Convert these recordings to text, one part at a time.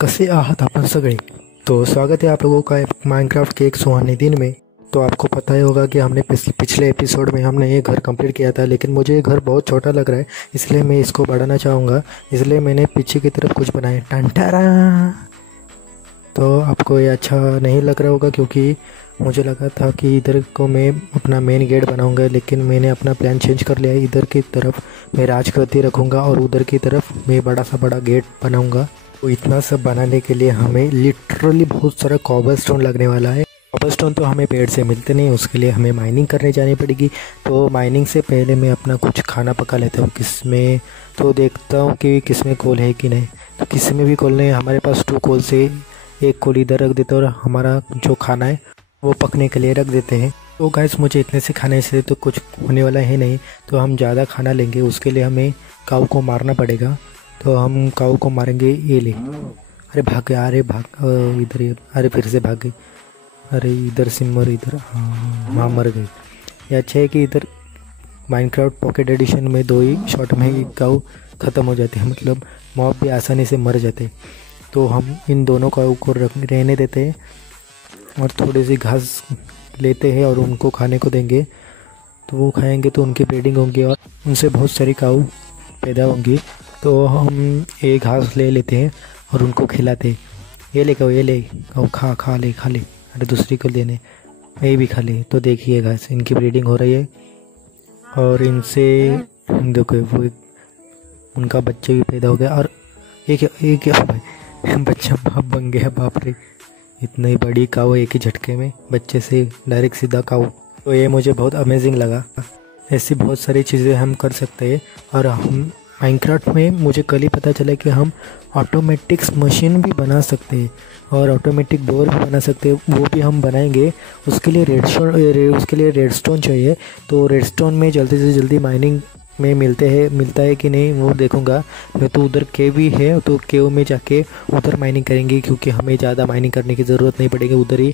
कसे आहात आपण सगळे। तो स्वागत है आप लोगों का माइनक्राफ्ट के एक सुहाने दिन में। तो आपको पता ही होगा कि हमने पिछले एपिसोड में हमने ये घर कंप्लीट किया था, लेकिन मुझे ये घर बहुत छोटा लग रहा है, इसलिए मैं इसको बढ़ाना चाहूँगा। इसलिए मैंने पीछे की तरफ कुछ बनाया टंटारा। तो आपको ये अच्छा नहीं लग रहा होगा, क्योंकि मुझे लगा था कि इधर को मैं अपना मेन गेट बनाऊंगा, लेकिन मैंने अपना प्लान चेंज कर लिया है। इधर की तरफ मैं राजकृति रखूँगा और उधर की तरफ मैं बड़ा गेट बनाऊँगा। तो इतना सब बनाने के लिए हमें लिटरली बहुत सारा कॉबलस्टोन लगने वाला है। कॉबलस्टोन तो हमें पेड़ से मिलते नहीं, उसके लिए हमें माइनिंग करने जानी पड़ेगी। तो माइनिंग से पहले मैं अपना कुछ खाना पका लेता हूँ। किसमें तो देखता हूँ कि किसमें कोल है कि नहीं। तो किसी में भी कोल नहीं, हमारे पास 2 कोल से एक कोल इधर रख देते और हमारा जो खाना है वो पकने के लिए रख देते हैं। तो गाइस मुझे इतने से खाने से तो कुछ होने वाला है नहीं, तो हम ज़्यादा खाना लेंगे, उसके लिए हमें काऊ को मारना पड़ेगा। तो हम काऊ को मारेंगे। ये ले, अरे भाग गया, अरे भाग इधर, अरे फिर से भाग गई, अरे इधर सिमर इधर, हाँ मर गई। ये अच्छा है कि इधर माइनक्राफ्ट पॉकेट एडिशन में 2 ही शॉट में ही काऊ ख़त्म हो जाते हैं, मतलब मॉब भी आसानी से मर जाते हैं। तो हम इन दोनों काऊ को रहने देते हैं और थोड़ी सी घास लेते हैं और उनको खाने को देंगे। तो वो खाएंगे तो उनकी ब्रीडिंग होंगी और उनसे बहुत सारी काऊ पैदा होंगी। तो हम एक घास ले लेते हैं और उनको खिलाते हैं। ये ले काऊ, ये ले काऊ, खा ले। अरे दूसरी को देने, ये भी खा ले। तो देखिए घास, इनकी ब्रीडिंग हो रही है और इनसे देखो वो उनका बच्चे भी पैदा हो गया। और ये क्या भाई, बच्चा बाप बन गया, बाप रे। इतनी बड़ी काऊ एक ही झटके में, बच्चे से डायरेक्ट सीधा काऊ। तो ये मुझे बहुत अमेजिंग लगा। ऐसी बहुत सारी चीज़ें हम कर सकते हैं। और हम माइनक्राफ्ट में मुझे कल ही पता चला कि हम ऑटोमेटिक मशीन भी बना सकते हैं और ऑटोमेटिक डोर भी बना सकते हैं। वो भी हम बनाएंगे। उसके लिए रेडस्टोन चाहिए। तो रेडस्टोन में जल्दी से जल्दी माइनिंग में मिलता है कि नहीं वो देखूंगा मैं। तो उधर केव भी है, तो केव में जाके उधर माइनिंग करेंगे, क्योंकि हमें ज़्यादा माइनिंग करने की ज़रूरत नहीं पड़ेगी, उधर ही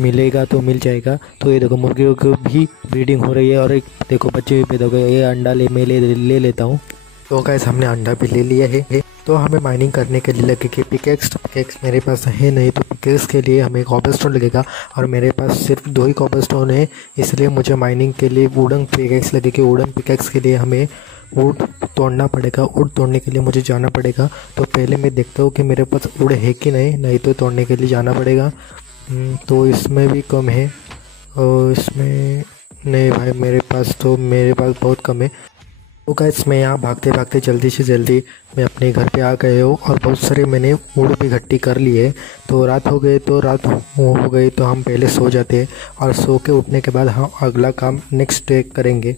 मिलेगा तो मिल जाएगा। तो ये देखो मुर्गियों की भी ब्रीडिंग हो रही है और एक देखो बच्चे भी पैदा हो गए। ये अंडा ले लेता हूँ। तो गाइस हमने अंडा भी ले लिया है। तो हमें माइनिंग करने के लिए लगेगी पिकेक्स मेरे पास है नहीं, तो पिकेक्स के लिए हमें कॉबलस्टोन लगेगा और मेरे पास सिर्फ 2 ही कॉबलस्टोन है, इसलिए मुझे माइनिंग के लिए वुडन पिकेक्स लगेगी। वुडन पिकेक्स के लिए हमें वुड तोड़ना पड़ेगा। वुड तोड़ने के लिए मुझे जाना पड़ेगा। तो पहले मैं देखता हूँ कि मेरे पास वुड है कि नहीं तो तोड़ने के लिए जाना पड़ेगा। तो इसमें भी कम है और इसमें नहीं भाई, मेरे पास बहुत कम है। तो गाइस मैं यहाँ भागते भागते जल्दी से जल्दी मैं अपने घर पे आ गए हूँ और बहुत सारे मैंने वुड भी इकट्ठी कर लिए। तो रात हो गई तो हम पहले सो जाते हैं और सो के उठने के बाद हम अगला काम नेक्स्ट डे करेंगे।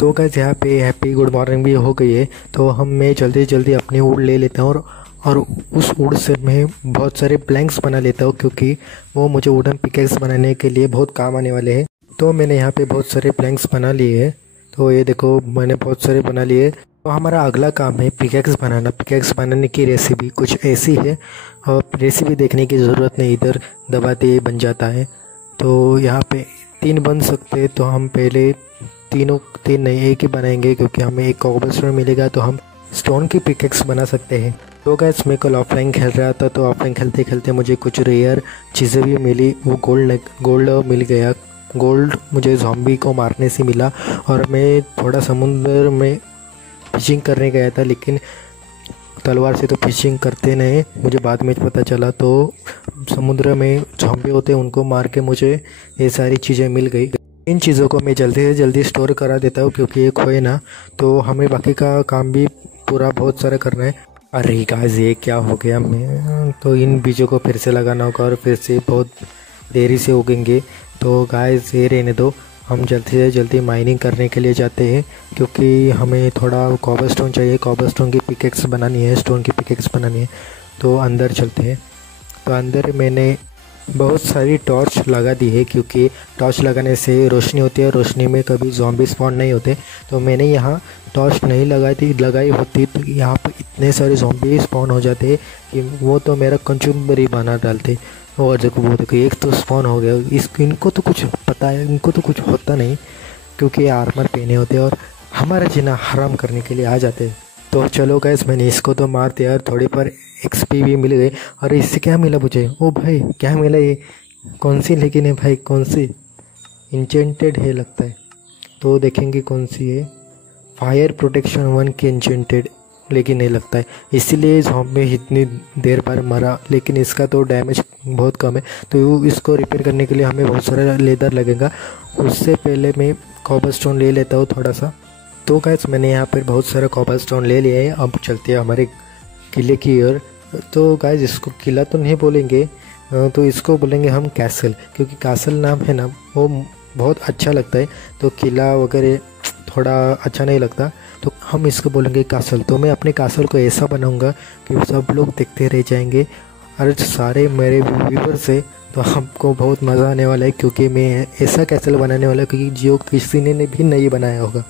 तो गाइस यहाँ पे हैप्पी गुड मॉर्निंग भी हो गई है। तो मैं जल्दी अपनी वुड ले लेता हूँ और उस वुड से मैं बहुत सारे प्लैंक्स बना लेता हूँ, क्योंकि वो मुझे वुडन पिकेक्स बनाने के लिए बहुत काम आने वाले हैं। तो मैंने यहाँ पे बहुत सारे प्लैंक्स बना लिए हैं। तो ये देखो मैंने बहुत सारे बना लिए। तो हमारा अगला काम है पिकेक्स बनाना। पिकेक्स बनाने की रेसिपी कुछ ऐसी है और रेसिपी देखने की ज़रूरत नहीं, इधर दबाते बन जाता है। तो यहाँ पे 3 बन सकते हैं। तो हम पहले 3 नहीं, एक ही बनाएंगे, क्योंकि हमें एक कॉबलस्टोन मिलेगा तो हम स्टोन की पिकेक्स बना सकते हैं। तो गाइस मैं कल ऑफलाइन खेल रहा था, तो ऑफलाइन खेलते खेलते मुझे कुछ रेयर चीज़ें भी मिली। वो गोल्ड मिल गया। गोल्ड मुझे ज़ॉम्बी को मारने से मिला और मैं थोड़ा समुद्र में फिशिंग करने गया था, लेकिन तलवार से तो फिशिंग करते नहीं, मुझे बाद में पता चला। तो समुद्र में ज़ॉम्बी होते हैं, उनको मार के मुझे ये सारी चीज़ें मिल गई। इन चीज़ों को मैं जल्दी से जल्दी स्टोर करा देता हूँ, क्योंकि ये खोए ना तो हमें बाकी का काम भी पूरा बहुत सारा करना है। अरे गाइस ये क्या हो गया, मैं तो इन बीजों को फिर से लगाना होगा और फिर से बहुत देरी से उगेंगे। तो गाइस ये रहने दो, हम जल्दी से जल्दी माइनिंग करने के लिए जाते हैं, क्योंकि हमें थोड़ा कॉबलस्टोन चाहिए। कॉबलस्टोन की पिकेक्स बनानी है, स्टोन की पिकेक्स बनानी है। तो अंदर चलते हैं। तो अंदर मैंने बहुत सारी टॉर्च लगा दी है, क्योंकि टॉर्च लगाने से रोशनी होती है, रोशनी में कभी ज़ॉम्बी स्पॉन नहीं होते। तो मैंने यहाँ टॉर्च नहीं लगाई होती तो यहाँ पर इतने सारे ज़ॉम्बी स्पॉन हो जाते कि वो तो मेरा कंज्यूमर ही बना डालते। और देखो एक तो स्पॉन हो गया। इनको तो कुछ पता है, इनको तो कुछ होता नहीं, क्योंकि आर्मर पहने होते और हमारा जीना हराम करने के लिए आ जाते। तो चलो गाइस मैंने इसको तो मार दिया, थोड़ी पर एक्सपी भी मिल गए। अरे इससे क्या मिला मुझे? ओ भाई क्या मिला ये? कौन सी लेकिन है भाई, कौन सी? इंचेंटेड है लगता है, तो देखेंगे कौन सी है। फायर प्रोटेक्शन 1 की इंचेंटेड, लेकिन नहीं लगता है, इसीलिए ज़ॉम्बी इतनी देर बाद मरा। लेकिन इसका तो डैमेज बहुत कम है, तो इसको रिपेयर करने के लिए हमें बहुत सारा लेदर लगेगा। उससे पहले मैं कॉबलस्टोन ले लेता हूँ थोड़ा सा। तो गाइस मैंने यहाँ पर बहुत सारा कॉबलस्टोन ले लिया है। अब चलते हैं हमारे किले की ओर। तो गाइस इसको किला तो नहीं बोलेंगे, तो इसको बोलेंगे हम कैसल, क्योंकि कैसल नाम है ना वो बहुत अच्छा लगता है। तो किला वगैरह थोड़ा अच्छा नहीं लगता, तो हम इसको बोलेंगे कासल। तो मैं अपने कासल को ऐसा बनाऊंगा कि सब लोग देखते रह जाएंगे। और सारे मेरे व्यूवर से तो आपको बहुत मज़ा आने वाला है, क्योंकि मैं ऐसा कैसल बनाने वाला हूँ क्योंकि जो किसी ने भी नहीं बनाया होगा।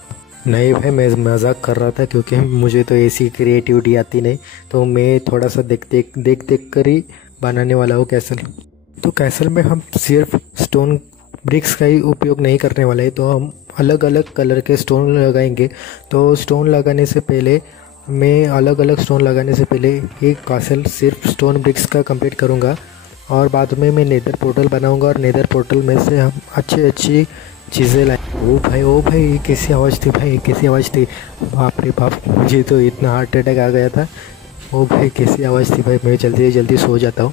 नहीं भाई मैं मजाक कर रहा था, क्योंकि मुझे तो ऐसी क्रिएटिविटी आती नहीं, तो मैं थोड़ा सा देख देख कर ही बनाने वाला हूँ कैसल। तो कैसल में हम सिर्फ स्टोन ब्रिक्स का ही उपयोग नहीं करने वाले हैं, तो हम अलग अलग कलर के स्टोन लगाएंगे। तो स्टोन लगाने से पहले मैं अलग अलग स्टोन लगाने से पहले एक कैसल सिर्फ स्टोन ब्रिक्स का कंप्लीट करूँगा, और बाद में मैं नेदर पोर्टल बनाऊँगा, और नेदर पोर्टल में से हम अच्छी चीज़ें लाए। ओ भाई कैसी आवाज़ थी भाई, कैसी आवाज़ थी? बाप रे बाप, मुझे तो इतना हार्ट अटैक आ गया था। ओ भाई कैसी आवाज़ थी भाई, मैं जल्दी से जल्दी सो जाता हूँ।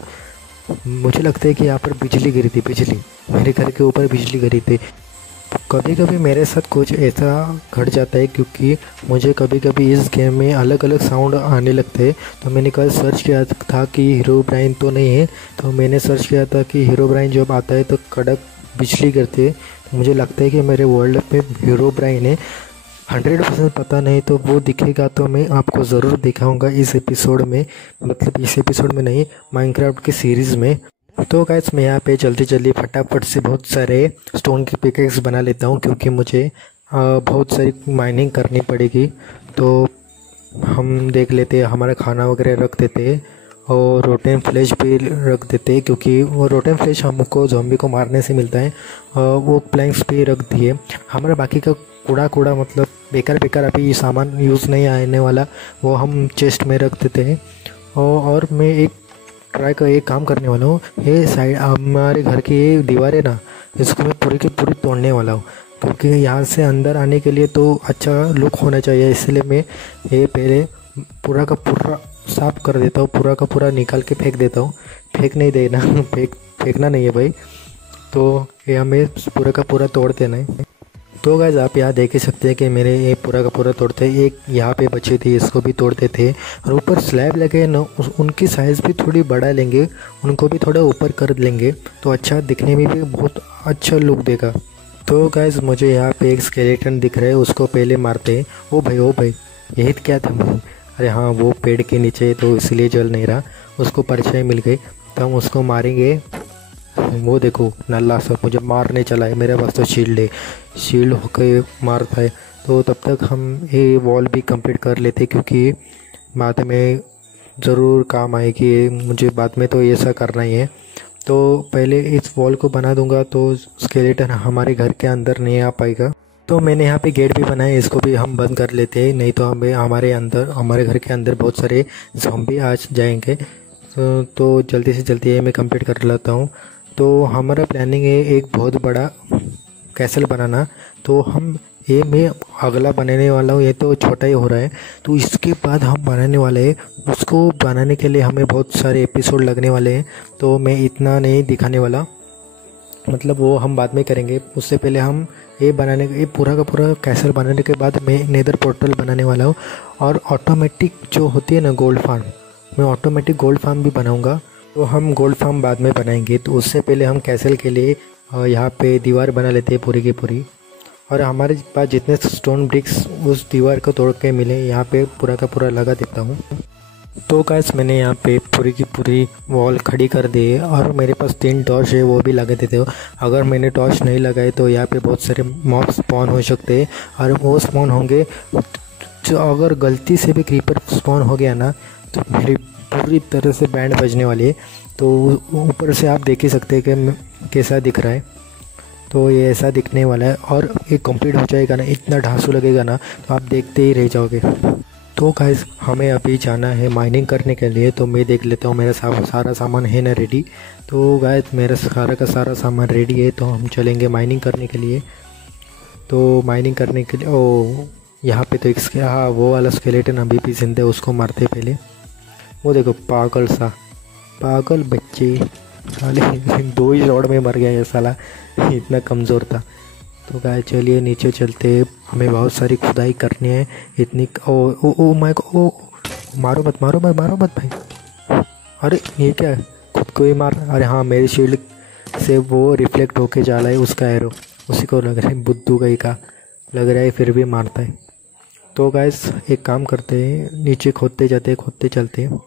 मुझे लगता है कि यहाँ पर बिजली गिरी थी, बिजली मेरे घर के ऊपर बिजली गिरी थी। कभी कभी मेरे साथ कुछ ऐसा घट जाता है, क्योंकि मुझे कभी कभी इस गेम में अलग अलग साउंड आने लगते हैं। तो मैंने कल सर्च किया था कि हीरोब्राइन तो नहीं है, तो मैंने सर्च किया था कि हीरोब्राइन जब आता है तो कड़क बिजली गिरती है। तो मुझे लगता है कि मेरे वर्ल्ड में हीरोब्राइन है। 100% पता नहीं, तो वो दिखेगा तो मैं आपको ज़रूर दिखाऊंगा इस एपिसोड में, मतलब इस एपिसोड में नहीं, माइनक्राफ्ट की सीरीज़ में। तो गाइस मैं यहाँ पे जल्दी फटाफट से बहुत सारे स्टोन की पिकेक्स बना लेता हूँ, क्योंकि मुझे बहुत सारी माइनिंग करनी पड़ेगी। तो हम देख लेते हैं, हमारा खाना वगैरह रख देते हैं, और रोटेन फ्लैश भी रख देते हैं, क्योंकि वो रोटेन फ्लैश हमको ज़ॉम्बी को मारने से मिलता है। वो प्लैंक्स भी रख दिए। हमारा बाकी का कूड़ा मतलब बेकार अभी सामान यूज़ नहीं आने वाला, वो हम चेस्ट में रख देते हैं। और मैं एक काम करने वाला हूँ, ये साइड हमारे घर की ये दीवार है ना, इसको मैं पूरी की पूरी तोड़ने वाला हूँ, क्योंकि यहाँ से अंदर आने के लिए तो अच्छा लुक होना चाहिए। इसलिए मैं ये पहले पूरा का पूरा साफ़ कर देता हूँ, पूरा का पूरा निकाल के फेंक देता हूँ। फेंक नहीं देना, फेंकना नहीं है भाई। तो ये हमें पूरा का पूरा तोड़ देना है। तो गाइस आप यहाँ देख ही सकते हैं कि मेरे ये पूरा का पूरा तोड़ते हैं। एक यहाँ पे बचे थे, इसको भी तोड़ते थे। और ऊपर स्लैब लगे ना, उनकी साइज़ भी थोड़ी बढ़ा लेंगे, उनको भी थोड़ा ऊपर कर लेंगे, तो अच्छा दिखने में भी बहुत अच्छा लुक देगा। तो गाइस मुझे यहाँ पे एक स्केलेटन दिख रहा है, उसको पहले मारते हैं। ओ भाई यही क्या था? अरे हाँ, वो पेड़ के नीचे, तो इसलिए जल नहीं रहा, उसको परछाई मिल गई, तो हम उसको मारेंगे। वो देखो नल्ला सा मुझे मारने चला है, मेरे पास तो शील्ड होकर मारता है। तो तब तक हम ये वॉल भी कंप्लीट कर लेते, क्योंकि बाद में ज़रूर काम आएगी मुझे, बाद में तो ऐसा करना ही है। तो पहले इस वॉल को बना दूंगा, तो स्केलेटन हमारे घर के अंदर नहीं आ पाएगा। तो मैंने यहाँ पे गेट भी बनाया, इसको भी हम बंद कर लेते हैं, नहीं तो हमारे घर के अंदर बहुत सारे ज़ॉम्बी आ जाएंगे। तो जल्दी से जल्दी ये मैं कंप्लीट कर लेता हूँ। तो हमारा प्लानिंग है एक बहुत बड़ा कैसल बनाना, तो हम ये मैं अगला बनाने वाला हूँ, ये तो छोटा ही हो रहा है। तो इसके बाद हम बनाने वाले हैं, उसको बनाने के लिए हमें बहुत सारे एपिसोड लगने वाले हैं, तो मैं इतना नहीं दिखाने वाला, मतलब वो हम बाद में करेंगे। उससे पहले हम ये पूरा का पूरा कैसल बनाने के बाद मैं नेदर पोर्टल बनाने वाला हूँ। और ऑटोमेटिक जो होती है ना गोल्ड फार्म, मैं ऑटोमेटिक गोल्ड फार्म भी बनाऊँगा। तो हम गोल्ड फार्म बाद में बनाएंगे, तो उससे पहले हम कैसल के लिए यहाँ पे दीवार बना लेते हैं पूरी की पूरी। और हमारे पास जितने स्टोन ब्रिक्स उस दीवार को तोड़ के मिले, यहाँ पे पूरा का पूरा लगा देता हूँ। तो गाइस मैंने यहाँ पे पूरी की पूरी वॉल खड़ी कर दी है, और मेरे पास 3 टॉर्च है, वो भी लगा देते हो। अगर मैंने टॉर्च नहीं लगाए तो यहाँ पे बहुत सारे मॉब स्पॉन हो सकते हैं, और वो स्पॉन होंगे, तो अगर गलती से भी क्रीपर स्पॉन हो गया ना, तो मेरी पूरी तरह से बैंड बजने वाली है। तो ऊपर से आप देख ही सकते हैं कि कैसा दिख रहा है, तो ये ऐसा दिखने वाला है। और ये कंप्लीट हो जाएगा ना, इतना ढांसू लगेगा ना, तो आप देखते ही रह जाओगे। तो गाइस हमें अभी जाना है माइनिंग करने के लिए, तो मैं देख लेता हूँ मेरा सारा सामान है ना रेडी। तो गाइस मेरा सारा का सारा सामान रेडी है, तो हम चलेंगे माइनिंग करने के लिए। तो माइनिंग करने के लिए यहाँ पे तो एक हाँ वो वाला स्केलेटन अभी भी जिंदा है, उसको मारते पहले। वो देखो पागल सा, पागल बच्चे साले 2 ही शॉट में मर गया ये साला, इतना कमज़ोर था। तो गाइस चलिए नीचे चलते, हमें बहुत सारी खुदाई करनी है इतनी। ओ ओ ओ माय गॉड, ओ मारो मत मारो मत मारो मत भाई। अरे ये क्या है, खुद को ही मार। अरे हाँ मेरी शील्ड से वो रिफ्लेक्ट होके जा रहा है उसका एरो, उसी को लग रहा है बुद्धू गई का लग रहा है, फिर भी मारता है। तो गाइस एक काम करते हैं, नीचे खोदते जाते खोदते चलते हैं।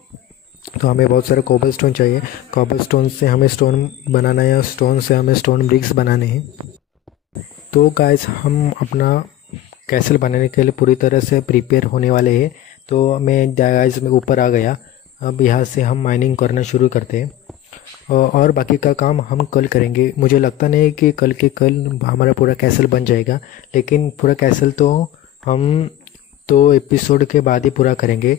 तो हमें बहुत सारे कोबल स्टोन चाहिए, कोबल स्टोन से हमें स्टोन बनाना है, स्टोन से हमें स्टोन ब्रिक्स बनाने हैं। तो गाइस हम अपना कैसल बनाने के लिए पूरी तरह से प्रिपेयर होने वाले हैं। तो मैं गाइस में ऊपर आ गया, अब यहाँ से हम माइनिंग करना शुरू करते हैं और बाकी का काम हम कल करेंगे। मुझे लगता नहीं कि कल के कल हमारा पूरा कैसल बन जाएगा, लेकिन पूरा कैसल तो हम 2 एपिसोड के बाद ही पूरा करेंगे।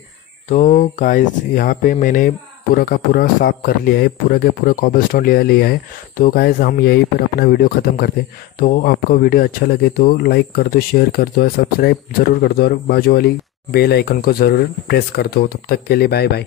तो गाइस यहाँ पे मैंने पूरा का पूरा साफ़ कर लिया है, पूरा के पूरा कॉबलस्टोन ले लिया है। तो गाइस हम यहीं पर अपना वीडियो ख़त्म करते हैं। तो आपको वीडियो अच्छा लगे तो लाइक कर दो, शेयर कर दो, सब्सक्राइब ज़रूर कर दो और बाजू वाली बेल आइकन को ज़रूर प्रेस कर दो। तब तक के लिए बाय बाय।